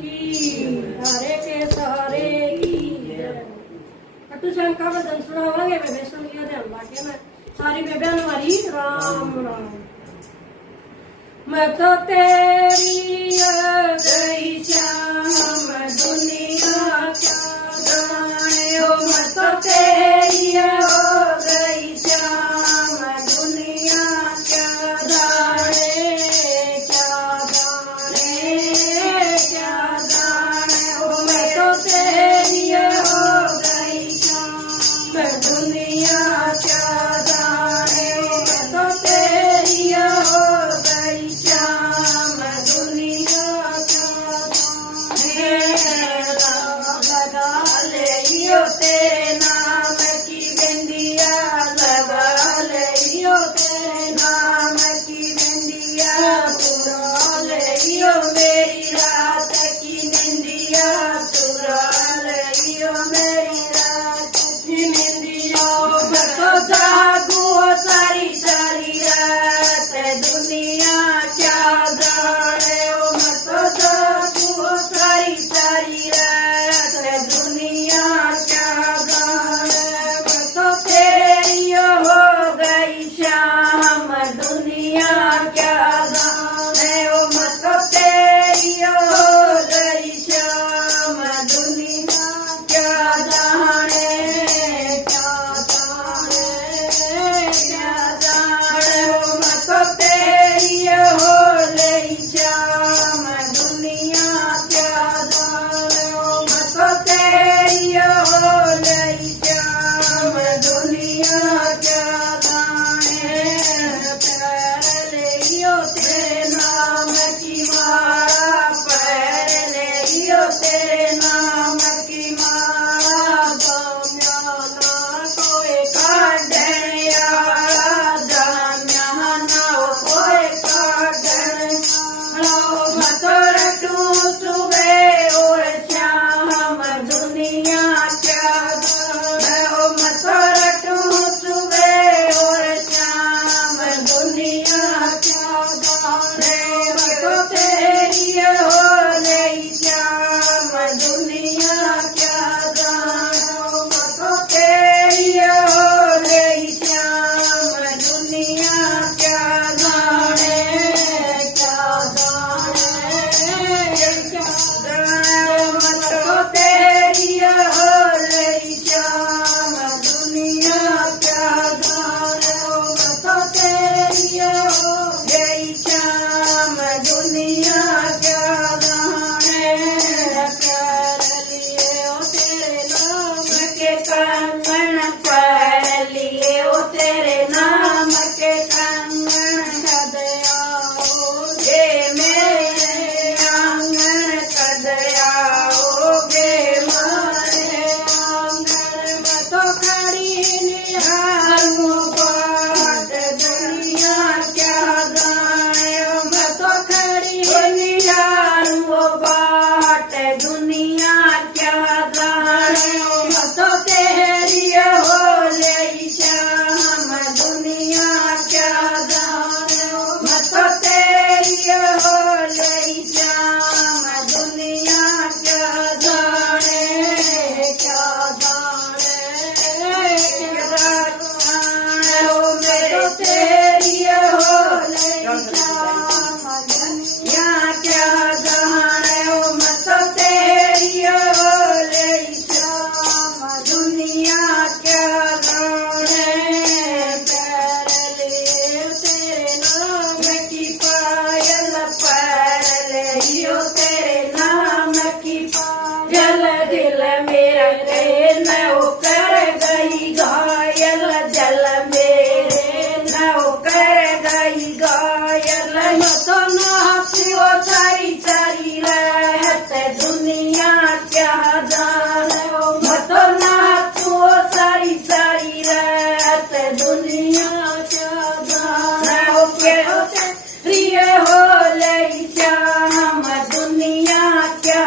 की, हरे के सहारे की जय। कटु शंका भजन सुनावांगे बेबे, सुन लिया ध्यान बाके में सारी बेबे हमारी राम राम। मैं तो तेरी गई श्याम दुनिया क्या जाने, ओ मैं तो तेरी हो गई श्याम दुनिया क्या जाने, क्या जाने, क्या जाने, ओ मैं तो तेरी हो गई श्याम दुनिया क्या जाने, मैं तो तेरी हो गई श्याम दुनिया क्या लगा लियो तेरे नाम की बिंदिया, लगा लियो तेरे नाम की बिंदिया, चुरा लियो मेरी रात की निंदिया, चुरा लियो मेरी रात की निंदिया। मैं तो जागू सारी सारी रात दुनिया क्या जाने, ओ मैं तो जागू सारी सारी रात दुनिया क्या जाने, मैं तो तेरी हो गई श्याम दुनिया क्या जाने, ओ मैं तो तेरी हो गई श्याम दुनिया क्या जाने, क्या जाने, क्या जाने, ओ मैं तो तेरी हो गई श्याम दुनिया क्या जाने, ओ मैं तो तेरी हो गई श्याम दुनिया क्या जाने। पैर लियो तेरे नाम की माला, पैर लियो तेरे नाम की माला, जाना कोई काढ़ने आला, जाना कोई काढ़ने आला, मैं तो रटूं सुबह और शाम दुनिया क्या जाने, ओ मैं तो रटूं सुबह और शाम दुनिया क्या जाने, मैं तो तेरी हो गई श्याम दुनिया क्या जाने, ओ मैं तो तेरी हो गई श्याम दुनिया क्या जाने, क्या जाने, क्या जाने, मैं तो तेरी हो गई श्याम दुनिया क्या जाने, ओ मैं तो तेरी हो गई श्याम दुनिया क्या जाने। कर लिए ओ तेरे नाम के कंगन, कर लिए ओ तेरे नाम के कंगन, कद आओगे मेरे आंगन, कद आओगे मारे आंगन, मैं तो खड़ी निहारूं बाट दुनिया क्या जाने, ओ मैं तो खड़ी निहारूं बाट दुनिया क्या जाने, ओ मैं तो तेरी हो गई श्याम दुनिया क्या जाने, ओ मैं तो तेरी हो गई श्याम दुनिया क्या जाने, क्या जाने, क्या जाने, ओ मैं तो तेरी हो गई श्याम दुनिया क्या जाने, ओ मैं तो तेरी हो गई श्याम दुनिया क्या जाने। पैर लियो तेरे नाम की पायल, पैर लियो तेरे नाम की पायल, दिल मेरा के न कर गई घायल, जल मेरे न कर गई घायल, मैं तो नाचियो सारी सारी रात दुनिया क्या जाने, ओ मैं तो नाचो सारी सारी रात दुनिया क्या जाने, ओ के रिय हो लई श्याम दुनिया क्या